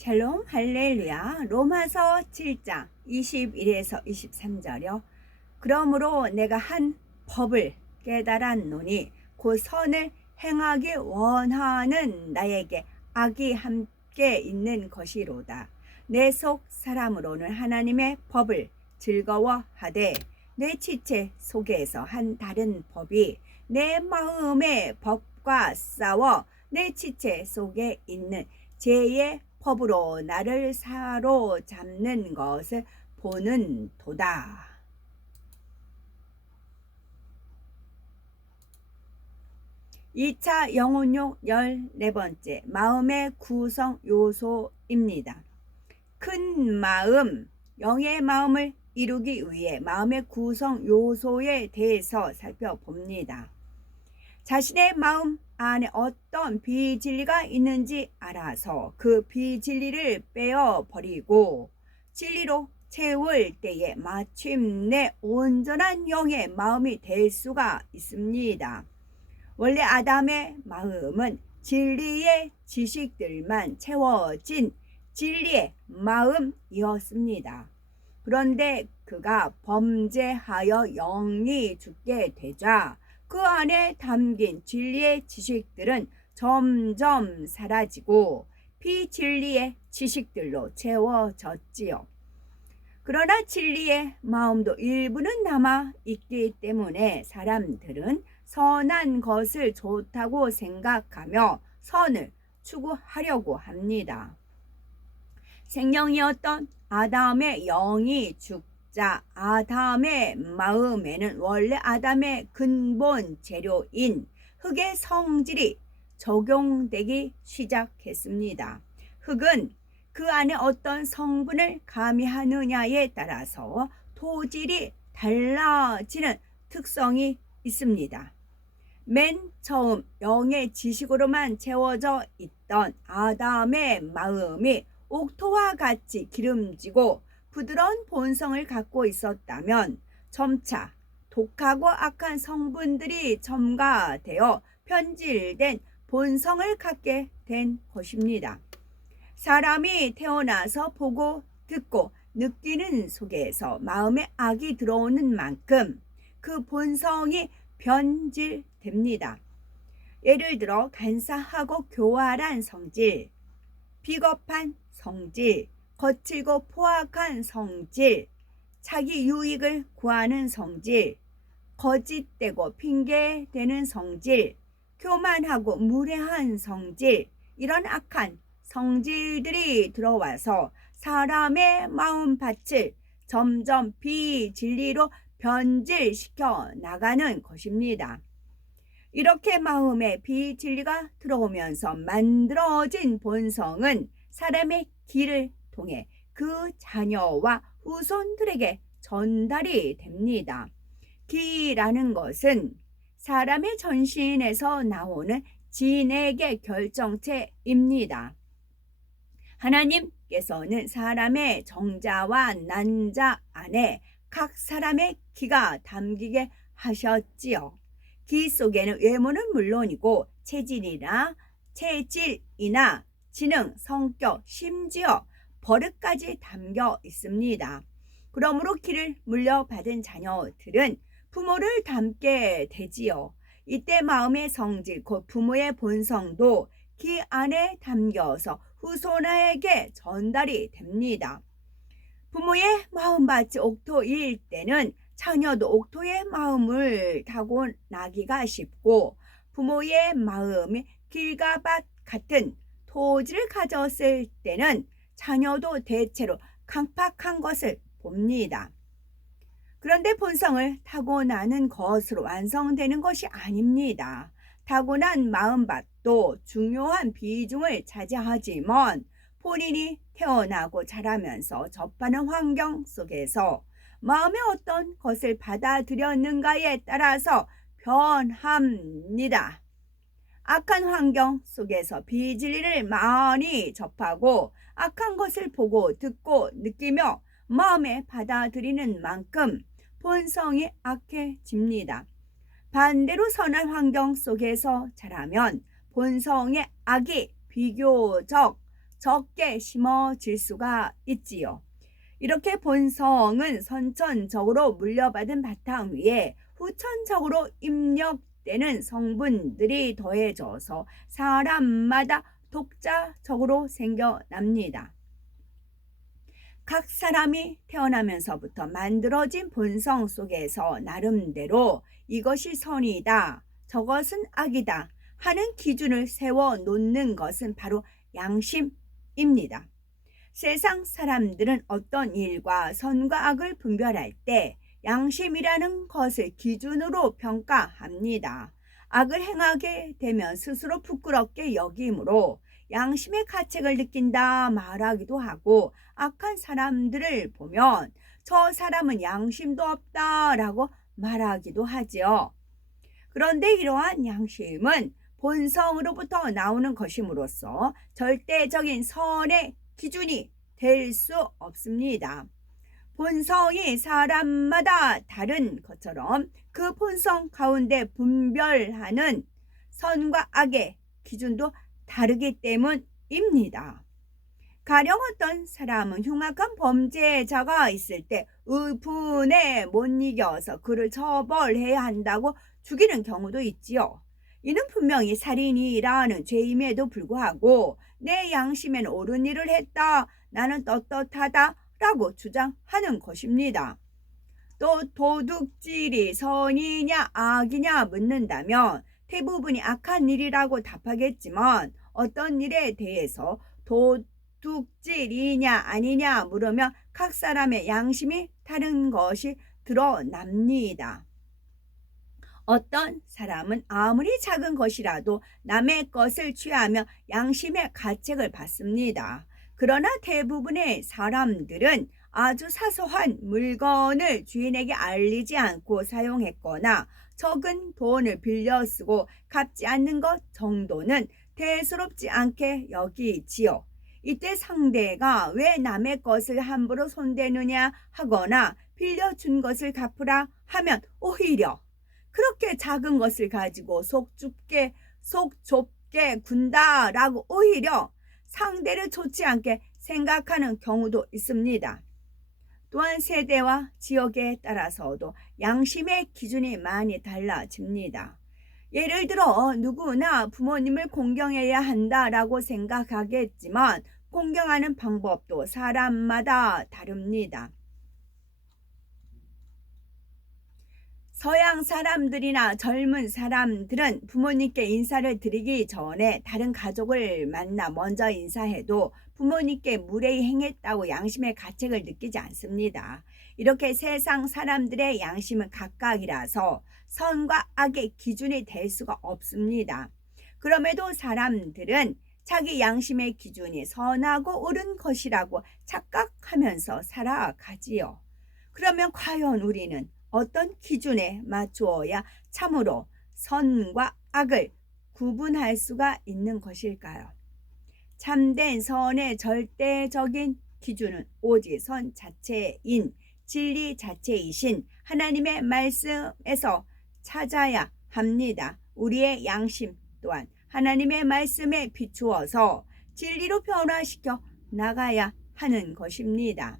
샬롬 할렐루야. 로마서 7장 21에서 23절이요. 그러므로 내가 한 법을 깨달았노니 곧 선을 행하기 원하는 나에게 악이 함께 있는 것이로다. 내 속 사람으로는 하나님의 법을 즐거워하되 내 지체 속에서 한 다른 법이 내 마음의 법과 싸워 내 지체 속에 있는 죄의 법으로 나를 사로잡는 것을 보는 도다. 2차 영혼욕 14번째 마음의 구성 요소입니다. 큰 마음, 영의 마음을 이루기 위해 마음의 구성 요소에 대해서 살펴봅니다. 자신의 마음 안에 어떤 비진리가 있는지 알아서 그 비진리를 빼어버리고 진리로 채울 때에 마침내 온전한 영의 마음이 될 수가 있습니다. 원래 아담의 마음은 진리의 지식들만 채워진 진리의 마음이었습니다. 그런데 그가 범죄하여 영이 죽게 되자 그 안에 담긴 진리의 지식들은 점점 사라지고 비진리의 지식들로 채워졌지요. 그러나 진리의 마음도 일부는 남아 있기 때문에 사람들은 선한 것을 좋다고 생각하며 선을 추구하려고 합니다. 생명이었던 아담의 영이 죽자 아담의 마음에는 원래 아담의 근본 재료인 흙의 성질이 적용되기 시작했습니다. 흙은 그 안에 어떤 성분을 가미하느냐에 따라서 토질이 달라지는 특성이 있습니다. 맨 처음 영의 지식으로만 채워져 있던 아담의 마음이 옥토와 같이 기름지고 부드러운 본성을 갖고 있었다면 점차 독하고 악한 성분들이 첨가되어 변질된 본성을 갖게 된 것입니다. 사람이 태어나서 보고 듣고 느끼는 속에서 마음에 악이 들어오는 만큼 그 본성이 변질됩니다. 예를 들어 간사하고 교활한 성질, 비겁한 성질, 거칠고 포악한 성질, 자기 유익을 구하는 성질, 거짓되고 핑계대는 성질, 교만하고 무례한 성질, 이런 악한 성질들이 들어와서 사람의 마음밭을 점점 비진리로 변질시켜 나가는 것입니다. 이렇게 마음에 비진리가 들어오면서 만들어진 본성은 사람의 기를 통해 그 자녀와 후손들에게 전달이 됩니다. 기라는 것은 사람의 전신에서 나오는 진액의 결정체입니다. 하나님께서는 사람의 정자와 난자 안에 각 사람의 기가 담기게 하셨지요. 기 속에는 외모는 물론이고 체질이나 지능, 성격, 심지어 버릇까지 담겨 있습니다. 그러므로 기를 물려받은 자녀들은 부모를 닮게 되지요. 이때 마음의 성질, 곧 부모의 본성도 기 안에 담겨서 후손에게 전달이 됩니다. 부모의 마음밭이 옥토일 때는 자녀도 옥토의 마음을 타고나기가 쉽고 부모의 마음이 길과 밭 같은 토지를 가졌을 때는 자녀도 대체로 강팍한 것을 봅니다. 그런데 본성을 타고나는 것으로 완성되는 것이 아닙니다. 타고난 마음밭도 중요한 비중을 차지하지만 본인이 태어나고 자라면서 접하는 환경 속에서 마음의 어떤 것을 받아들였는가에 따라서 변합니다. 악한 환경 속에서 비진리를 많이 접하고 악한 것을 보고 듣고 느끼며 마음에 받아들이는 만큼 본성이 악해집니다. 반대로 선한 환경 속에서 자라면 본성의 악이 비교적 적게 심어질 수가 있지요. 이렇게 본성은 선천적으로 물려받은 바탕 위에 후천적으로 입력되는 성분들이 더해져서 사람마다 독자적으로 생겨납니다. 각 사람이 태어나면서부터 만들어진 본성 속에서 나름대로 이것이 선이다, 저것은 악이다 하는 기준을 세워놓는 것은 바로 양심입니다. 세상 사람들은 어떤 일과 선과 악을 분별할 때 양심이라는 것을 기준으로 평가합니다. 악을 행하게 되면 스스로 부끄럽게 여기므로 양심의 가책을 느낀다 말하기도 하고, 악한 사람들을 보면 저 사람은 양심도 없다라고 말하기도 하지요. 그런데 이러한 양심은 본성으로부터 나오는 것임으로써 절대적인 선의 기준이 될 수 없습니다. 본성이 사람마다 다른 것처럼 그 본성 가운데 분별하는 선과 악의 기준도 다르기 때문입니다. 가령 어떤 사람은 흉악한 범죄자가 있을 때 의분에 못 이겨서 그를 처벌해야 한다고 죽이는 경우도 있지요. 이는 분명히 살인이라는 죄임에도 불구하고 내 양심엔 옳은 일을 했다, 나는 떳떳하다 라고 주장하는 것입니다. 또 도둑질이 선이냐 악이냐 묻는다면 대부분이 악한 일이라고 답하겠지만, 어떤 일에 대해서 도둑질이냐 아니냐 물으면 각 사람의 양심이 다른 것이 드러납니다. 어떤 사람은 아무리 작은 것이라도 남의 것을 취하며 양심의 가책을 받습니다. 그러나 대부분의 사람들은 아주 사소한 물건을 주인에게 알리지 않고 사용했거나 적은 돈을 빌려 쓰고 갚지 않는 것 정도는 대수롭지 않게 여기지요. 이때 상대가 왜 남의 것을 함부로 손대느냐 하거나 빌려준 것을 갚으라 하면 오히려 그렇게 작은 것을 가지고 속 좁게 군다라고 오히려 상대를 좋지 않게 생각하는 경우도 있습니다. 또한 세대와 지역에 따라서도 양심의 기준이 많이 달라집니다. 예를 들어 누구나 부모님을 공경해야 한다라고 생각하겠지만 공경하는 방법도 사람마다 다릅니다. 서양 사람들이나 젊은 사람들은 부모님께 인사를 드리기 전에 다른 가족을 만나 먼저 인사해도 부모님께 무례히 행했다고 양심의 가책을 느끼지 않습니다. 이렇게 세상 사람들의 양심은 각각이라서 선과 악의 기준이 될 수가 없습니다. 그럼에도 사람들은 자기 양심의 기준이 선하고 옳은 것이라고 착각하면서 살아가지요. 그러면 과연 우리는 어떤 기준에 맞추어야 참으로 선과 악을 구분할 수가 있는 것일까요? 참된 선의 절대적인 기준은 오직 선 자체인 진리 자체이신 하나님의 말씀에서 찾아야 합니다. 우리의 양심 또한 하나님의 말씀에 비추어서 진리로 변화시켜 나가야 하는 것입니다.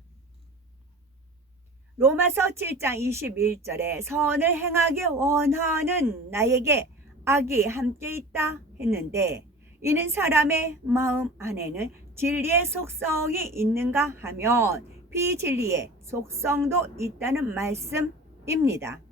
로마서 7장 21절에 선을 행하기 원하는 나에게 악이 함께 있다 했는데, 이는 사람의 마음 안에는 진리의 속성이 있는가 하면 비진리의 속성도 있다는 말씀입니다.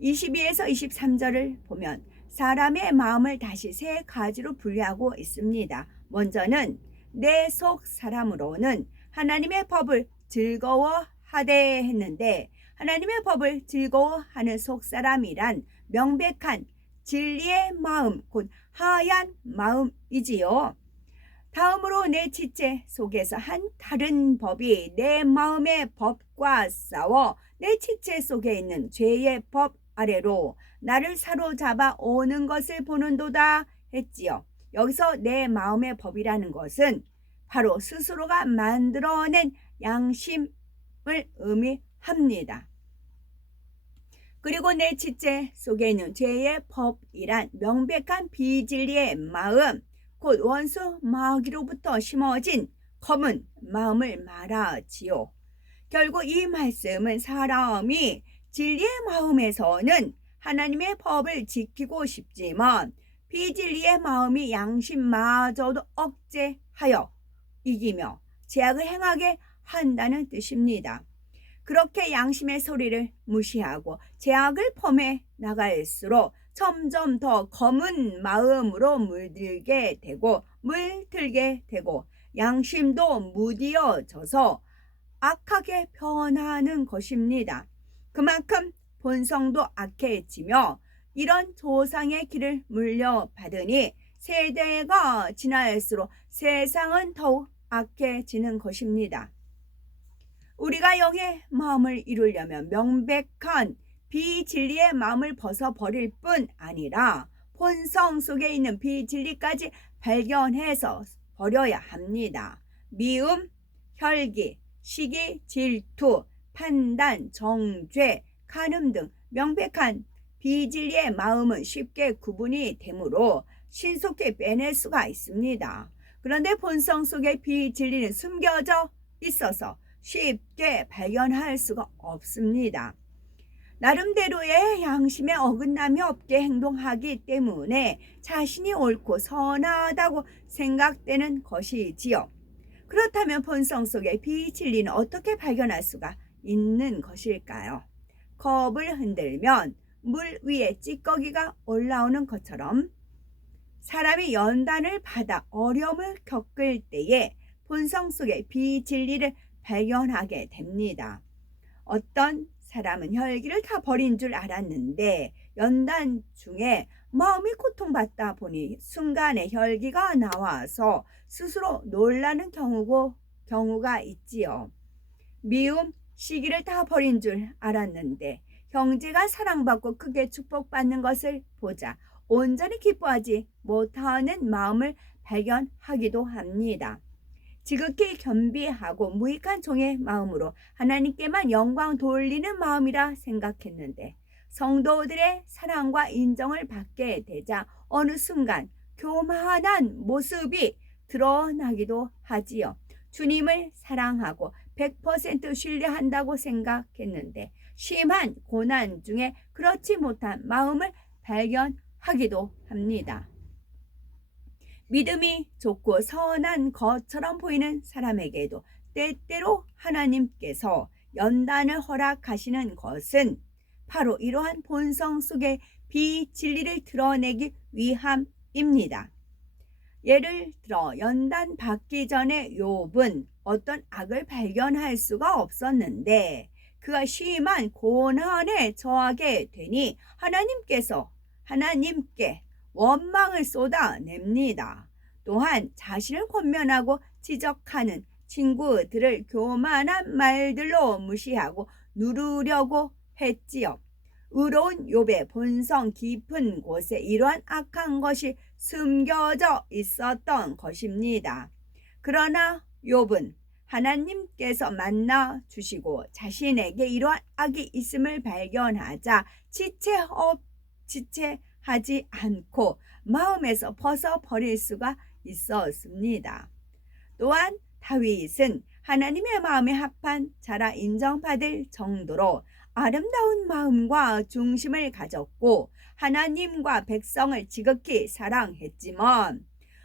22에서 23절을 보면 사람의 마음을 다시 세 가지로 분류하고 있습니다. 먼저는 내 속 사람으로는 하나님의 법을 즐거워하되 했는데, 하나님의 법을 즐거워하는 속사람이란 명백한 진리의 마음, 곧 하얀 마음이지요. 다음으로 내 지체 속에서 한 다른 법이 내 마음의 법과 싸워 내 지체 속에 있는 죄의 법 아래로 나를 사로잡아 오는 것을 보는도다 했지요. 여기서 내 마음의 법이라는 것은 바로 스스로가 만들어낸 양심을 의미합니다. 그리고 내 지체 속에 있는 죄의 법이란 명백한 비진리의 마음, 곧 원수 마귀로부터 심어진 검은 마음을 말하지요. 결국 이 말씀은 사람이 진리의 마음에서는 하나님의 법을 지키고 싶지만 비진리의 마음이 양심마저도 억제하여 이기며 죄악을 행하게 한다는 뜻입니다. 그렇게 양심의 소리를 무시하고 죄악을 범해 나갈수록 점점 더 검은 마음으로 물들게 되고 양심도 무디어져서 악하게 변하는 것입니다. 그만큼 본성도 악해지며 이런 조상의 길을 물려받으니 세대가 지날수록 세상은 더욱 악해지는 것입니다. 우리가 영의 마음을 이루려면 명백한 비진리의 마음을 벗어버릴 뿐 아니라 본성 속에 있는 비진리까지 발견해서 버려야 합니다. 미움, 혈기, 시기, 질투, 판단, 정죄, 간음 등 명백한 비진리의 마음은 쉽게 구분이 되므로 신속히 빼낼 수가 있습니다. 그런데 본성 속의 비진리는 숨겨져 있어서 쉽게 발견할 수가 없습니다. 나름대로의 양심에 어긋남이 없게 행동하기 때문에 자신이 옳고 선하다고 생각되는 것이지요. 그렇다면 본성 속의 비진리는 어떻게 발견할 수가 있는 것일까요? 컵을 흔들면 물 위에 찌꺼기가 올라오는 것처럼 사람이 연단을 받아 어려움을 겪을 때에 본성 속의 비진리를 발견하게 됩니다. 어떤 사람은 혈기를 다 버린 줄 알았는데 연단 중에 마음이 고통받다 보니 순간에 혈기가 나와서 스스로 놀라는 경우가 있지요. 미움, 시기를 다 버린 줄 알았는데 형제가 사랑받고 크게 축복받는 것을 보자 온전히 기뻐하지 못하는 마음을 발견하기도 합니다. 지극히 겸비하고 무익한 종의 마음으로 하나님께만 영광 돌리는 마음이라 생각했는데 성도들의 사랑과 인정을 받게 되자 어느 순간 교만한 모습이 드러나기도 하지요. 주님을 사랑하고 100% 신뢰한다고 생각했는데 심한 고난 중에 그렇지 못한 마음을 발견하기도 합니다. 믿음이 좋고 선한 것처럼 보이는 사람에게도 때때로 하나님께서 연단을 허락하시는 것은 바로 이러한 본성 속의 비진리를 드러내기 위함입니다. 예를 들어 연단 받기 전에 욥은 어떤 악을 발견할 수가 없었는데 그가 심한 고난에 처하게 되니 하나님께 원망을 쏟아냅니다. 또한 자신을 권면하고 지적하는 친구들을 교만한 말들로 무시하고 누르려고 했지요. 의로운 욥의 본성 깊은 곳에 이러한 악한 것이 숨겨져 있었던 것입니다. 그러나 욥은 하나님께서 만나 주시고 자신에게 이러한 악이 있음을 발견하자 지체하지 않고 마음에서 벗어버릴 수가 있었습니다. 또한 다윗은 하나님의 마음에 합한 자라 인정받을 정도로 아름다운 마음과 중심을 가졌고 하나님과 백성을 지극히 사랑했지만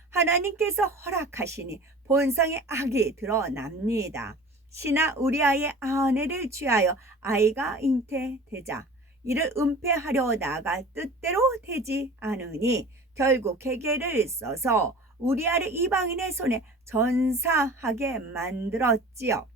하나님께서 허락하시니 본성의 악이 드러납니다. 신하 우리아의 아내를 취하여 아이가 잉태되자 이를 은폐하려 나가 뜻대로 되지 않으니 결국 계계를 써서 우리아를 이방인의 손에 전사하게 만들었지요.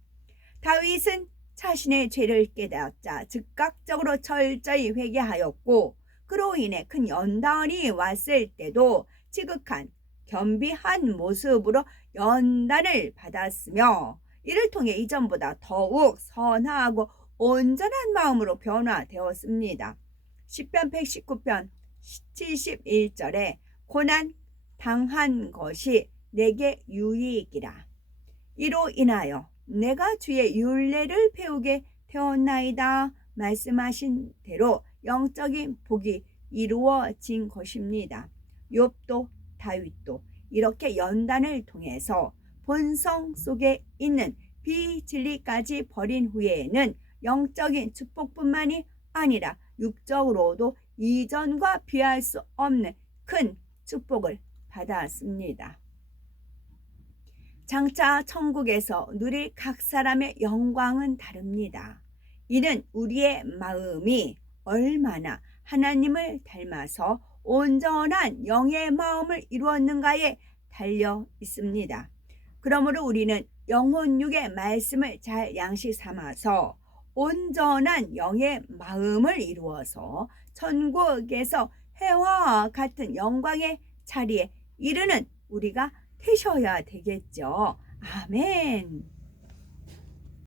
다윗은 자신의 죄를 깨닫자 즉각적으로 철저히 회개하였고 그로 인해 큰 연단이 왔을 때도 지극한 겸비한 모습으로 연단을 받았으며 이를 통해 이전보다 더욱 선하고 온전한 마음으로 변화되었습니다. 시편 119편 71절에 고난 당한 것이 내게 유익이라. 이로 인하여 내가 주의 율례를 배우게 되었나이다 말씀하신 대로 영적인 복이 이루어진 것입니다. 욥도 다윗도 이렇게 연단을 통해서 본성 속에 있는 비진리까지 버린 후에는 영적인 축복뿐만이 아니라 육적으로도 이전과 비할 수 없는 큰 축복을 받았습니다. 장차 천국에서 누릴 각 사람의 영광은 다릅니다. 이는 우리의 마음이 얼마나 하나님을 닮아서 온전한 영의 마음을 이루었는가에 달려 있습니다. 그러므로 우리는 영혼육의 말씀을 잘 양식 삼아서 온전한 영의 마음을 이루어서 천국에서 해와 같은 영광의 자리에 이르는 우리가 되셔야 되겠죠. 아멘.